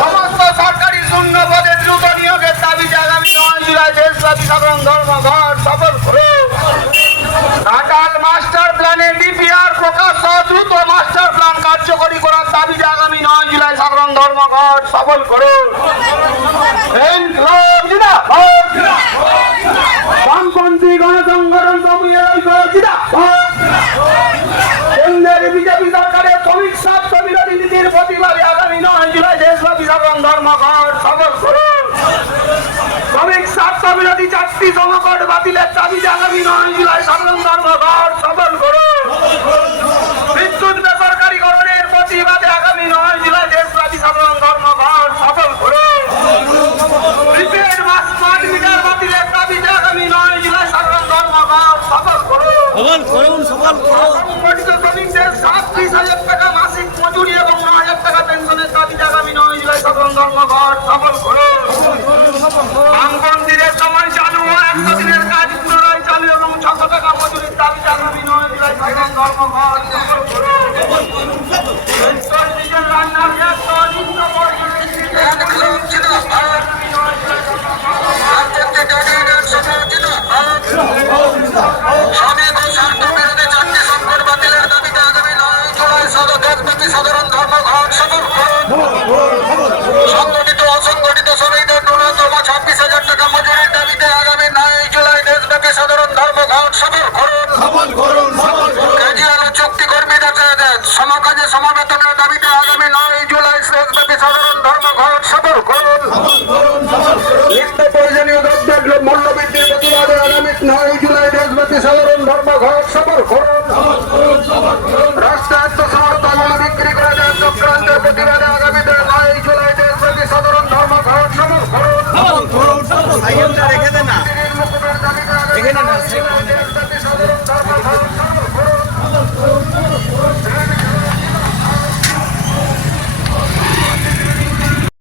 সমস্ত সরকারি শূন্যপদে দ্রুত নিয়োগের দাবি আগামী নয়, জুলাই দেশব্যাপী সাধারণ ধর্মঘট সফল করে মাস্টার প্ল্যানে ডিপিআর প্রকাশ সহ দ্রুত মাস্টার প্ল্যান কার্যকরী করার দাবি আগামী নয়, জুলাই সাধারণ ধর্মঘট সফল করুন বামপন্থী গণসংগঠন কেন্দ্রের বিজেপি সরকার সাধারণ ধর্মঘট সফল করুন। শ্রমিক স্বার্থ বিরোধী চারটি সমকট বাতিলের দাবিতে আগামী নয় জুলাই সাধারণ ধর্মঘট সফল করুন। বিদ্যুৎ বেসরকারীকরণের প্রতিবাদে আগামী নয় জুলাই দেশব্যাপী সাধারণ ধর্মঘট সফল করুন। প্রিপেড স্মার্ট মিটার বাতিলের দাবিতে আগামী নয় জুলাই সাধারণ ধর্মঘট সফল করুন। সফল করুন সফল করুন। শ্রমিকদের সাতত্রিশ হাজার টাকা মাসিক মজুরি এবং ন হাজার টাকা পেনশনের দাবিতে আগামী নয় জুলাই সাধারণ ধর্মঘট চক্রান্তের প্রতিবাদে আগামীতে নয় জুলাই দেশব্যাপী সাধারণ ধর্মঘট সফল